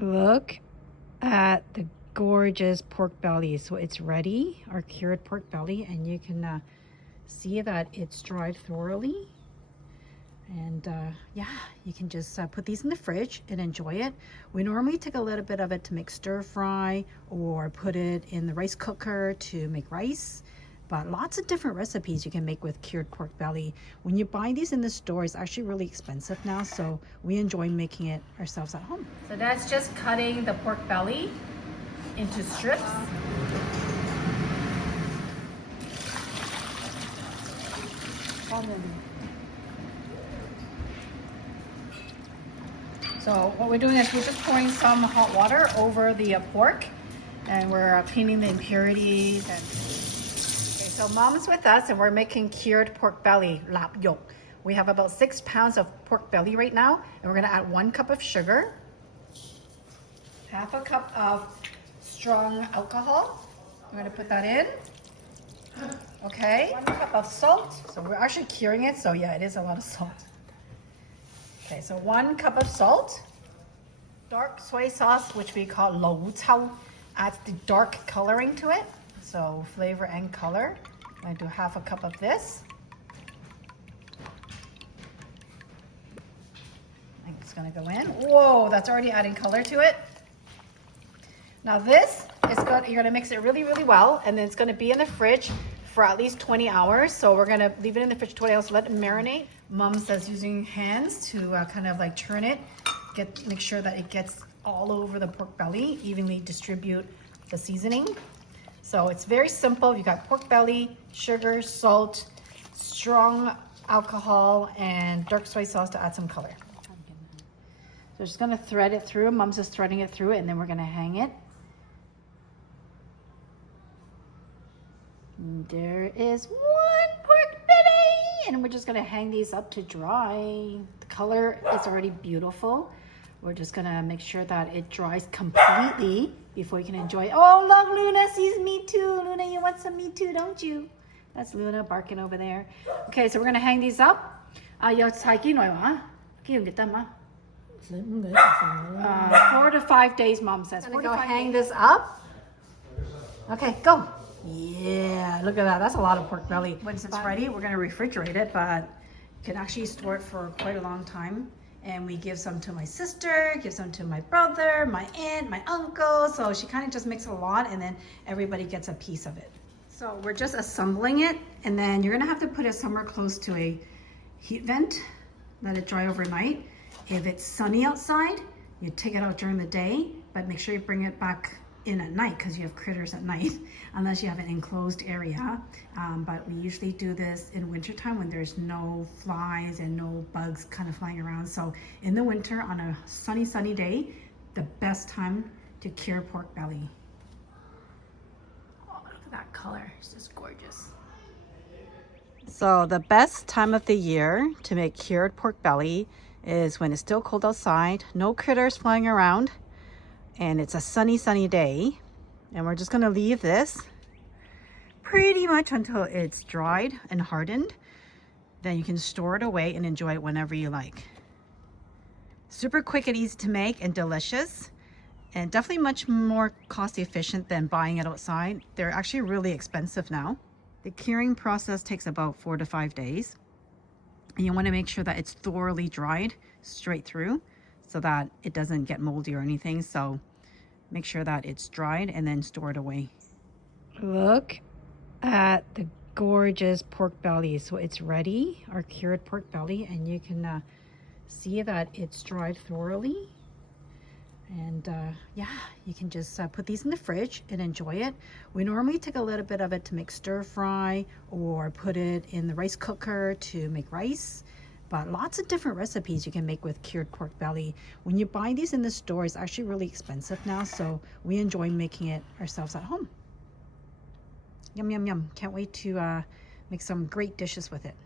Look at the gorgeous pork belly. So it's ready, our cured pork belly, and you can see that it's dried thoroughly. And yeah, you can just put these in the fridge and enjoy it. We normally take a little bit of it to make stir fry or put it in the rice cooker to make rice. But lots of different recipes you can make with cured pork belly. When you buy these in the store, it's actually really expensive now, so we enjoy making it ourselves at home. So that's just cutting the pork belly into strips. So what we're doing is we're just pouring some hot water over the pork, and we're cleaning the impurities. And okay, so Mom's with us, and we're making cured pork belly, lap yolk. We have about 6 pounds of pork belly right now, and we're gonna add 1 cup of sugar, half a cup of strong alcohol. I'm gonna put that in. Okay, 1 cup of salt. So we're actually curing it, so yeah, it is a lot of salt. Okay, so 1 cup of salt. Dark soy sauce, which we call lou cao, adds the dark coloring to it. So flavor and color. I'm gonna do half a cup of this. I think it's gonna go in. Whoa, that's already adding color to it. Now this is good. You're gonna mix it really, really well, and then it's gonna be in the fridge for at least 20 hours. So we're gonna leave it in the fridge 20 hours, let it marinate. Mom says using hands to kind of like turn it, make sure that it gets all over the pork belly, evenly distribute the seasoning. So it's very simple. You got pork belly, sugar, salt, strong alcohol, and dark soy sauce to add some color. So just gonna thread it through. Mom's just threading it through it, and then we're gonna hang it. And there is 1 pork belly, and we're just gonna hang these up to dry. The color is already beautiful. We're just gonna make sure that it dries completely before you can enjoy it. Oh, look, Luna sees me too. Luna, you want some me too, don't you? That's Luna barking over there. Okay, so we're gonna hang these up. 有柴幾耐話？幾用幾得嘛？4 to 5 days, Mom says. We're gonna go hang this up. Okay, go. Yeah, look at that. That's a lot of pork belly. Once it's ready, we're gonna refrigerate it, but you can actually store it for quite a long time. And we give some to my sister, give some to my brother, my aunt, my uncle. So she kind of just makes a lot, and then everybody gets a piece of it. So we're just assembling it, and then you're gonna have to put it somewhere close to a heat vent. Let it dry overnight. If it's sunny outside, you take it out during the day, but make sure you bring it back in at night because you have critters at night, unless you have an enclosed area. But we usually do this in wintertime when there's no flies and no bugs kind of flying around. So in the winter, on a sunny day, the best time to cure pork belly. Oh, look at that color, it's just gorgeous. So the best time of the year to make cured pork belly is when it's still cold outside, no critters flying around, and it's a sunny day. And we're just gonna leave this pretty much until it's dried and hardened. Then you can store it away and enjoy it whenever you like. Super quick and easy to make and delicious, and definitely much more cost efficient than buying it outside. They're actually really expensive now. The curing process takes about 4 to 5 days. And you want to make sure that it's thoroughly dried straight through so that it doesn't get moldy or anything. So make sure that it's dried and then store it away. Look at the gorgeous pork belly. So it's ready, our cured pork belly, and you can see that it's dried thoroughly. And yeah, you can just put these in the fridge and enjoy it. We normally take a little bit of it to make stir fry or put it in the rice cooker to make rice. But lots of different recipes you can make with cured pork belly. When you buy these in the store, it's actually really expensive now, so we enjoy making it ourselves at home. Yum, yum, yum. Can't wait to make some great dishes with it.